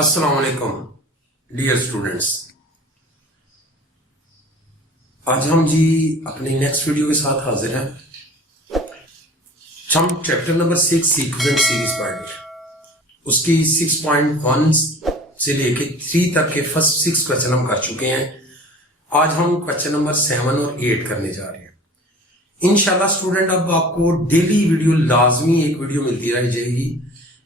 अस्सलाम वालेकुम dear students. आज हम जी अपनी नेक्स्ट वीडियो के साथ हाजिर हैं। हम चैप्टर नंबर 6 सीक्वेंस सीरीज पढ़ रहे हैं। उसकी 6.1 से लेके 3 तक के फर्स्ट 6 क्वेश्चन हम कर चुके हैं। आज हम क्वेश्चन नंबर 7 और 8 करने जा रहे हैं। इंशाल्लाह स्टूडेंट अब आपको डेली वीडियो लाजमी एक वीडियो मिलती रह जाएगी,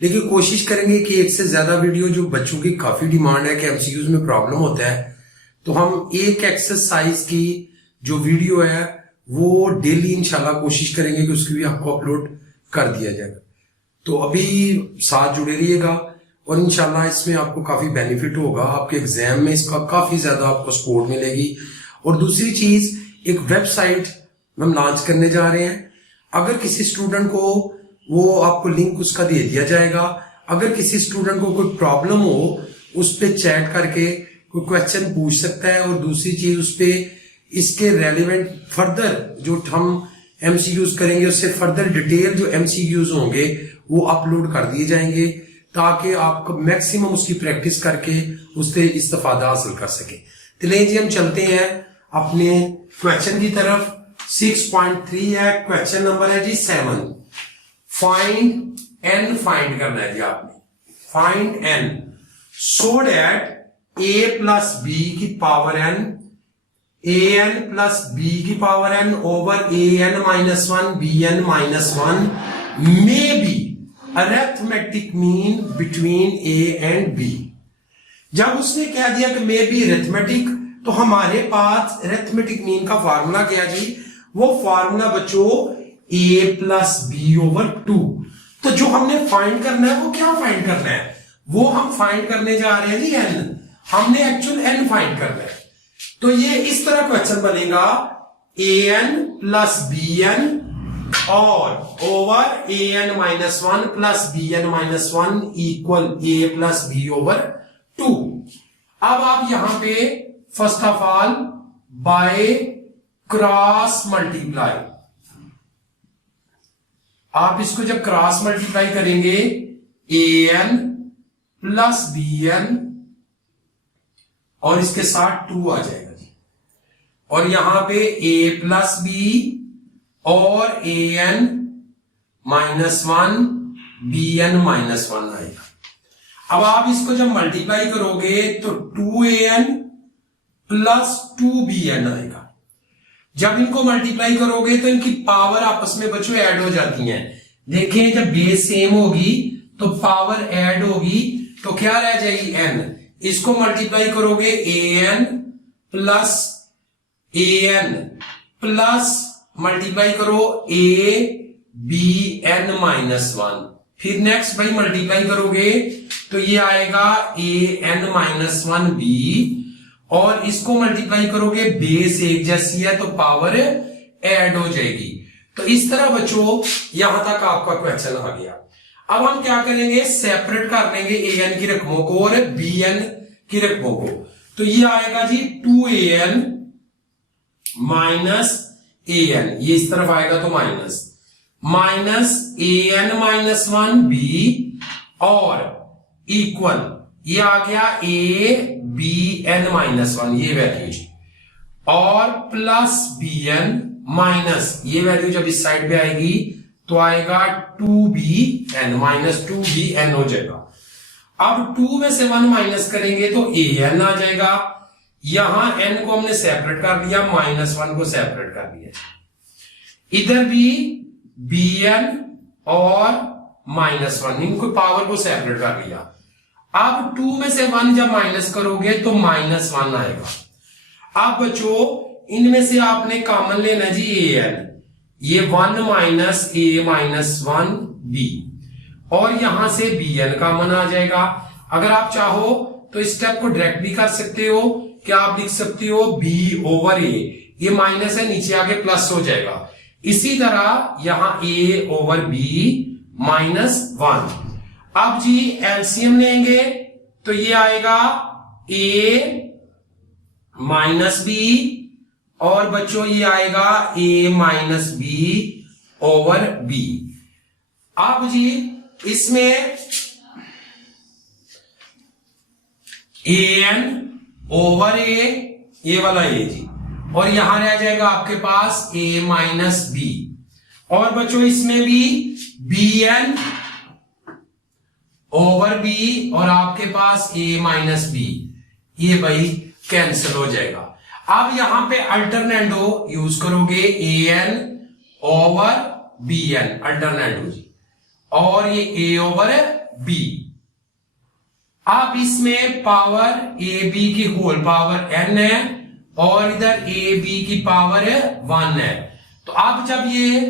लेकिन कोशिश करेंगे कि एक से ज्यादा वीडियो, जो बच्चों की काफी डिमांड है कि एमसीक्यूज में प्रॉब्लम होता है, तो हम एक एक्सरसाइज की जो वीडियो है वो डेली इंशाल्लाह कोशिश करेंगे कि उसकी भी आपको अपलोड कर दिया जाएगा। तो अभी साथ जुड़े रहिएगा और इंशाल्लाह इसमें आपको काफी बेनिफिट होगा। आपके एग्जाम में इसका काफी ज्यादा आपको सपोर्ट मिलेगी। और दूसरी चीज, एक वेबसाइट हम लॉन्च करने जा रहे हैं। अगर किसी स्टूडेंट को, वो आपको लिंक उसका दे दिया जाएगा, अगर किसी स्टूडेंट को कोई प्रॉब्लम हो उस पर चैट करके कोई क्वेश्चन पूछ सकता है। और दूसरी चीज, उस पर इसके रेलिवेंट फर्दर जो हम एमसीक्यूज करेंगे उससे फर्दर डिटेल जो एमसीक्यूज होंगे वो अपलोड कर दिए जाएंगे, ताकि आप मैक्सिमम उसकी प्रैक्टिस करके उससे इस्तेफादा हासिल कर सके। तो ले जी हम चलते हैं अपने क्वेश्चन की तरफ। 6.3 है, क्वेश्चन नंबर है जी 7। फाइंड n फाइंड करना है जी आपने। Find n so that a plus b की power n, an plus b की power n over an minus 1 bn minus 1 may be arithmetic mean between a and b। जब उसने कह दिया कि मे बी अरिथमेटिक, तो हमारे पास अरिथमेटिक मीन का फार्मूला क्या जी? वो फार्मूला बच्चों a प्लस बी ओवर 2। तो जो हमने फाइंड करना है वो क्या फाइंड करना है? वो हम फाइंड करने जा रहे हैं जी n। हमने एक्चुअल n फाइंड करना है। तो ये इस तरह क्वेश्चन बनेगा, an प्लस bn और over an minus 1 plus bn minus 1 equal a plus b over 2। अब आप यहां पे first of all by cross multiply, आप इसको जब क्रॉस मल्टीप्लाई करेंगे an प्लस bn और इसके साथ 2 आ जाएगा जी। और यहां पे a प्लस b और an माइनस 1 bn माइनस 1 आएगा। अब आप इसको जब मल्टीप्लाई करोगे तो 2an प्लस 2bn आएगा। जब इनको मल्टीप्लाई करोगे तो इनकी पावर आपस में बच्चों ऐड हो जाती हैं। देखें, जब बेस सेम होगी तो पावर ऐड होगी, तो क्या रह जाएगी? n। इसको मल्टीप्लाई करोगे an प्लस मल्टीप्लाई करो a bn माइनस 1। फिर नेक्स्ट भाई मल्टीप्लाई करोगे तो ये आएगा an माइनस 1 b, और इसको मल्टीप्लाई करोगे, बेस एक जैसी है तो पावर ऐड हो जाएगी। तो इस तरह बच्चों यहां तक आपका क्वेश्चन आ गया। अब हम क्या करेंगे? सेपरेट कर लेंगे an की रकमों को और bn की रकमों को। तो ये आएगा जी 2an माइनस an, ये इस तरफ आएगा तो माइनस an माइनस 1b और इक्वल ये आ गया a bn माइनस 1, ये वैल्यू जी, और प्लस bn माइनस ये वैल्यू जब इस साइड पे आएगी तो आएगा 2bn माइनस 2bn हो जाएगा। अब 2 में से 1 माइनस करेंगे तो an आ जाएगा। यहां n को हमने सेपरेट कर दिया, माइनस 1 को सेपरेट कर दिया। इधर भी bn और माइनस 1, इनको पावर को सेपरेट कर लिया। अब 2 में से 1 जब माइनस करोगे तो माइनस 1 आएगा। अब बच्चों इनमें से आपने कॉमन लेना जी an, ये 1 माइनस a माइनस 1 b, और यहां से bn कॉमन आ जाएगा। अगर आप चाहो तो इस स्टेप को डायरेक्ट भी कर सकते हो। क्या आप लिख सकते हो? b ओवर a, ये माइनस है, नीचे आके प्लस हो जाएगा। इसी तरह यहां a ओवर b माइनस 1। अब जी एलसीएम लेंगे तो ये आएगा a माइनस b, और बच्चों ये आएगा a minus b over b। अब जी इसमें an ओवर ए वाला ए जी, और यहां रह जाएगा आपके पास a माइनस बी, और बच्चों इसमें भी bn ओवर बी और आपके पास a माइनस बी, ये भाई कैंसिल हो जाएगा। अब यहां पे अल्टरनेटो यूज करोगे an ओवर bn, अल्टरनेटो जी, और ये a ओवर b। अब इसमें पावर a b की होल पावर n है और इधर a b की पावर 1 है। तो अब जब ये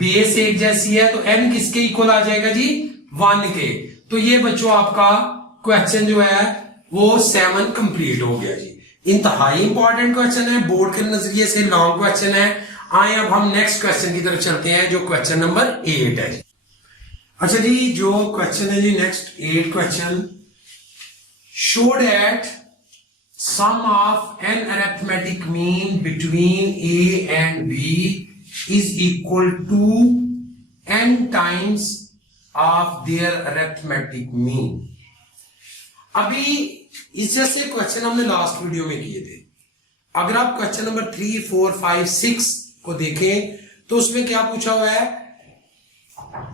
बेस एक जैसी है तो n किसके इक्वल आ जाएगा जी, 1 के। तो ये बच्चों आपका क्वेश्चन जो है वो 7 कंप्लीट हो गया जी। इंतहाई इंपॉर्टेंट क्वेश्चन है, बोर्ड के नजरिए से लॉन्ग क्वेश्चन है। आए अब हम नेक्स्ट क्वेश्चन की तरफ चलते हैं जो क्वेश्चन नंबर 8 है जी। अच्छा जी, जो क्वेश्चन है जी next 8 question, show that sum of n arithmetic mean between a and b is equal to n times of their arithmetic mean। अभी इस जैसे क्वेश्चन हमने लास्ट वीडियो में किए थे। अगर आप क्वेश्चन नंबर 3, 4, 5, 6 को देखें तो उसमें क्या पूछा हुआ है,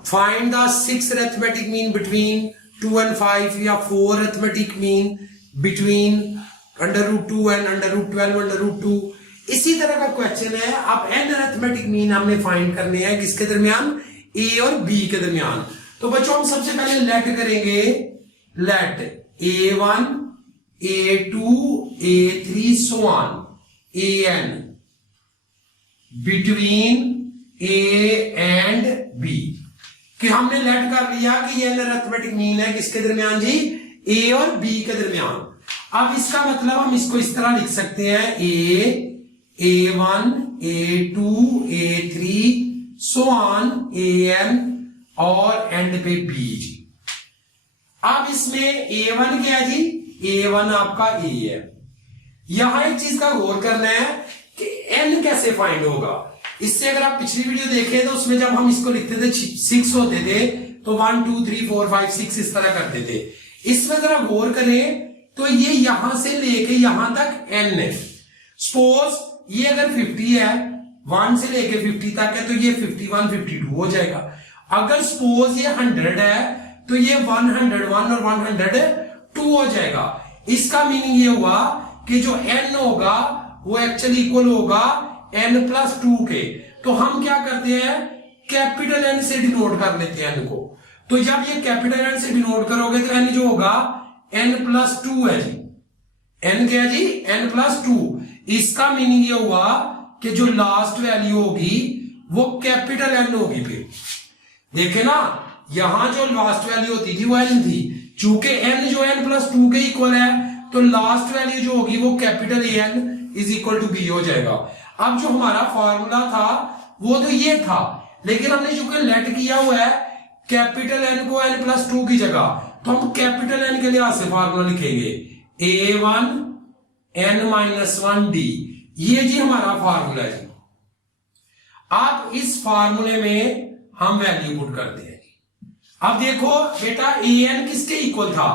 find the 6 arithmetic mean between 2 and 5 या 4 arithmetic mean between √2 and √12 √2। इसी तरह का क्वेश्चन है। अब n arithmetic mean हमने फाइंड करने हैं किसके दरमियान, a और b के दरमियान। तो बच्चों हम सबसे पहले लेट करेंगे, late a1 a2 a3 so on an between a and b, कि हमने लेट कर लिया कि ये अरिथमेटिक मीन है किसके दरमियान जी, a और b के दरमियान। अब इसका मतलब हम इसको इस तरह लिख सकते हैं, a1 a2 a3 so on an और एंड पे b जी। अब इसमें a1 क्या है जी, a1 आपका a है। यहां एक चीज का गौर करना है कि n कैसे फाइंड होगा। इससे अगर आप पिछली वीडियो देखें तो उसमें जब हम इसको लिखते थे 6 होते थे तो 1 2 3 4 5 6 इस तरह करते थे। इसमें जरा गौर करें तो ये यहां से लेके यहां तक n है। सपोज ये अगर 50 है, 1 से लेके 50 तक है तो ये 51 52 हो जाएगा। अगर सपोज ये 100 है तो ये 101 और 102 हो जाएगा। इसका मीनिंग ये हुआ कि जो n होगा वो एक्चुअली इक्वल होगा n+2 के। तो हम क्या करते हैं, कैपिटल N से डिनोट कर लेते हैं n को। तो जब ये कैपिटल N से डिनोट करोगे तो n जो होगा n+2 है जी। n क्या है जी, n+2। इसका मीनिंग ये हुआ कि जो लास्ट वैल्यू होगी वो कैपिटल N होगी। फिर देखे ना, यहां जो लास्ट वैल्यू होती थी वो n थी। चूंकि n जो n+2 के इक्वल है तो लास्ट वैल्यू जो होगी वो capital N is equal to b हो जाएगा। अब जो हमारा फॉर्मूला था वो तो ये था, लेकिन हमने चूंकि लेट किया हुआ है कैपिटल N को n+2 की जगह, तो हम कैपिटल N के लिहाज से फॉर्मूला लिखेंगे a1 n-1d। ये जी हमारा फॉर्मूला है जी। अब इस फॉर्मूले में हम वैल्यू पुट करते हैं जी। अब देखो बेटा an किसके इक्वल था,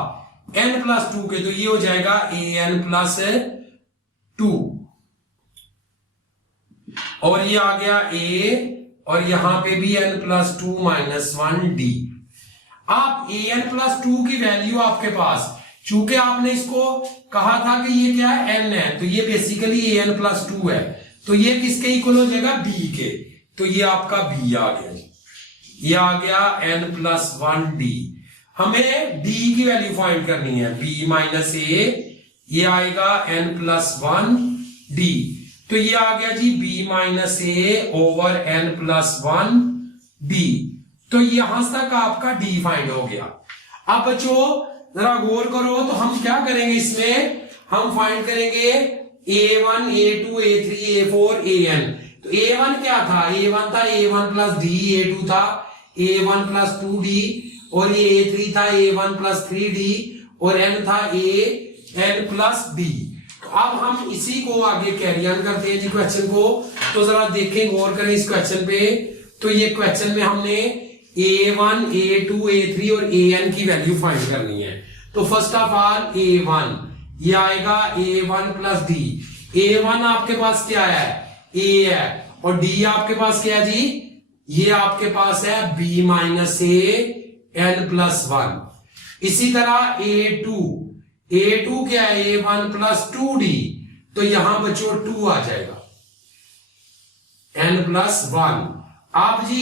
n+2 के, तो ये हो जाएगा an+2 और ये आ गया a और यहां पे भी n+2 -1d। आप an+2 की वैल्यू आपके पास, चूंकि आपने इसको कहा था कि ये क्या है, n है, तो ये बेसिकली an+2 है, तो ये किसके इक्वल हो जाएगा, b के। तो ये आपका b आ गया जी, ये आ गया n+1d। हमें d की वैल्यू फाइंड करनी है, b -a, ये आएगा n+1d। तो ये आ गया जी b -a ओवर n+1d। तो यहां तक आपका d फाइंड हो गया। अब बच्चों जरा गौर करो, तो हम क्या करेंगे, इसमें हम फाइंड करेंगे a1 a2 a3 a4 an। तो a1 क्या था, a1 था a1+d, a2 था a1+2d और ये a3 था a1+3d और n था an+d। अब हम इसी को आगे कैरी ऑन करते हैं जी क्वेश्चन को। तो जरा देखें, गौर करें इस क्वेश्चन पे। तो ये क्वेश्चन में हमने a1 a2 a3 और an की वैल्यू फाइंड करनी है। तो फर्स्ट ऑफ ऑल a1, ये आएगा A1 प्लस डी। A1 आपके पास क्या है, A है, और D आपके पास क्या है जी, ये आपके पास है B minus A n plus 1। इसी तरह A2 क्या है, A1 प्लस 2D, तो यहां बच्चों 2 आ जाएगा n प्लस 1। अब जी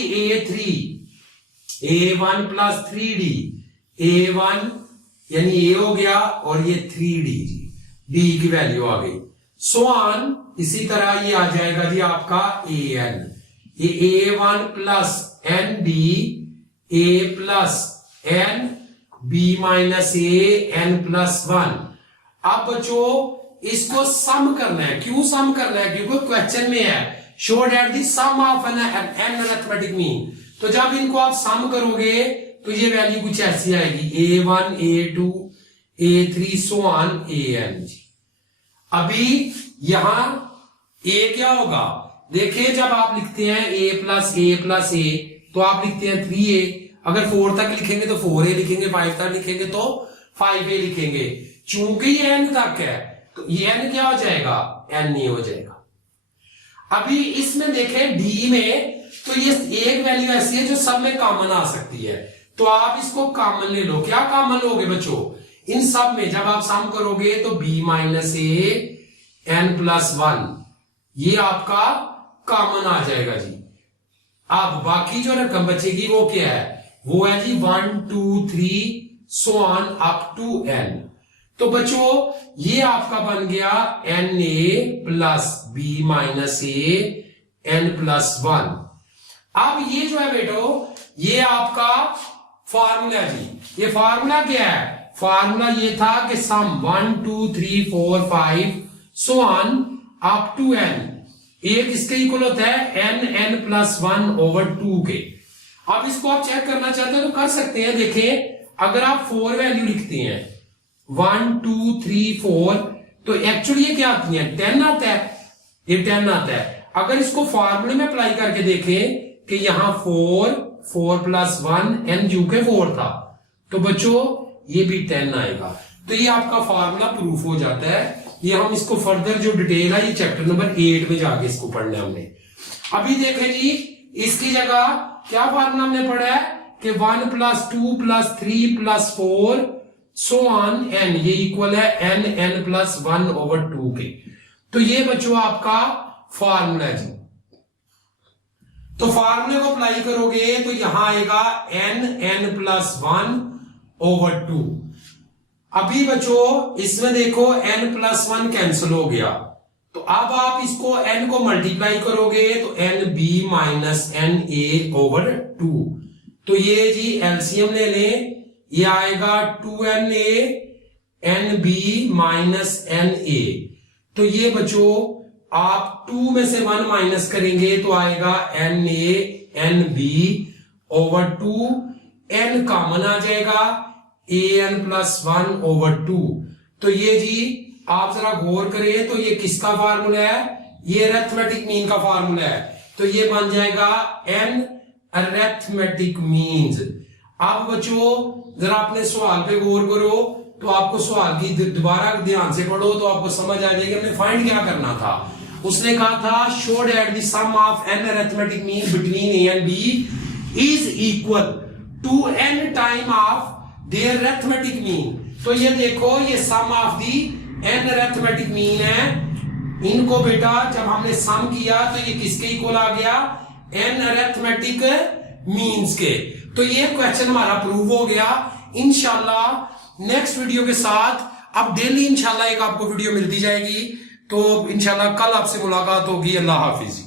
A1 प्लस 3D, A1 यानी A हो गया और ये 3D जी, D की वैल्यू आ गई। सो ऑन, इसी तरह ये आ जाएगा जी आपका AN, ये A1 plus ND, A plus N, B minus A n plus 1। अब बच्चों इसको सम करना है। क्यों सम करना है, क्योंकि क्वेश्चन में है show that the sum of n arithmetic mean. तो जब इनको आप सम करोगे तो ये वैल्यू कुछ ऐसी आएगी, A1 A2 A3 so on AN जी। अभी यहां A क्या होगा, देखिए जब आप लिखते हैं A प्लस A तो आप लिखते हैं 3A। अगर 4 तक लिखेंगे तो 4A लिखेंगे, 5 तक लिखेंगे तो 5A लिखेंगे। चूंकि ये n तक है तो ये n क्या हो जाएगा, Na हो जाएगा। अभी इसमें देखें D में, तो ये एक वैल्यू ऐसी है जो सब में कॉमन आ सकती है, तो आप इसको कॉमन ले लो। क्या कॉमन लोगे बच्चों, इन सब में जब आप सम करोगे तो B minus A n plus 1 ये आपका कॉमन आ जाएगा जी। अब बाकी जो रकम बचेगी वो क्या है, वो है जी 1 2 3 so on up to n। तो बच्चों ये आपका बन गया Na plus B minus A n plus 1। अब ये जो है बेटो ये आपका फार्मूला जी। ये फार्मूला क्या है, फार्मूला ये था कि sum 1 2 3 4 5 so on up to n, एक इसके इक्वल होता है n प्लस 1 ओवर 2 के। अब इसको आप चेक करना चाहते हो तो कर सकते हैं। देखें अगर आप 4 वैल्यू लिखते हैं 1 2 3 4 तो एक्चुअली ये क्या आती है, 10 आता है, ये 10 आता है। अगर इसको फार्मूले में अप्लाई करके देखें कि यहां 4 प्लस 1 n जू के 4 था, तो बच्चों ये भी 10 आएगा। तो ये आपका फार्मूला प्रूफ हो जाता है। ये हम इसको फर्दर जो डिटेल है ये चैप्टर नंबर 8 में जाके इसको पढ़ना है हमने। अभी देखें जी इसकी जगह क्या फार्मूला हमने पढ़ा है कि 1 plus 2 plus 3 plus 4 so on n, ये इक्वल है n प्लस 1 ओवर 2 के। तो ये बच्चों आपका फार्मूला है जी। तो फार्मूले को अप्लाई करोगे तो यहां आएगा n प्लस 1 ओवर 2। अभी बच्चों इसमें देखो n प्लस 1 कैंसिल हो गया, तो अब आप इसको n को मल्टीप्लाई करोगे तो nb माइनस na ओवर 2। तो ये जी एलसीएम ले लें, ये आएगा 2na nb माइनस na। तो ये बच्चों आप 2 में से 1 माइनस करेंगे तो आएगा na nb over 2, n common आ जाएगा an प्लस 1 ओवर 2। तो ये जी आप जरा गौर करें तो ये किसका फार्मूला है, ये अरिथमेटिक मीन का फार्मूला है। तो ये बन जाएगा n अरिथमेटिक मीन्स। अब बच्चों जरा अपने सवाल पे गौर करो तो आपको सवाल की दोबारा ध्यान से पढ़ो तो आपको समझ आ जाएगी हमने फाइंड क्या करना था। उसने कहा था show that the sum of n arithmetic mean between a and b is equal to n time of their arithmetic mean. तो ये देखो ये sum of the n arithmetic mean है, इनको बेटा जब हमने सम किया तो ये किसके इक्वल आ गया, n अरिथमेटिक मीन्स के। तो ये क्वेश्चन हमारा प्रूव हो गया। इंशाल्लाह नेक्स्ट वीडियो के साथ अब डेली इंशाल्लाह एक आपको वीडियो मिलती जाएगी। तो इंशाल्लाह कल आपसे मुलाकात होगी। अल्लाह हाफिज।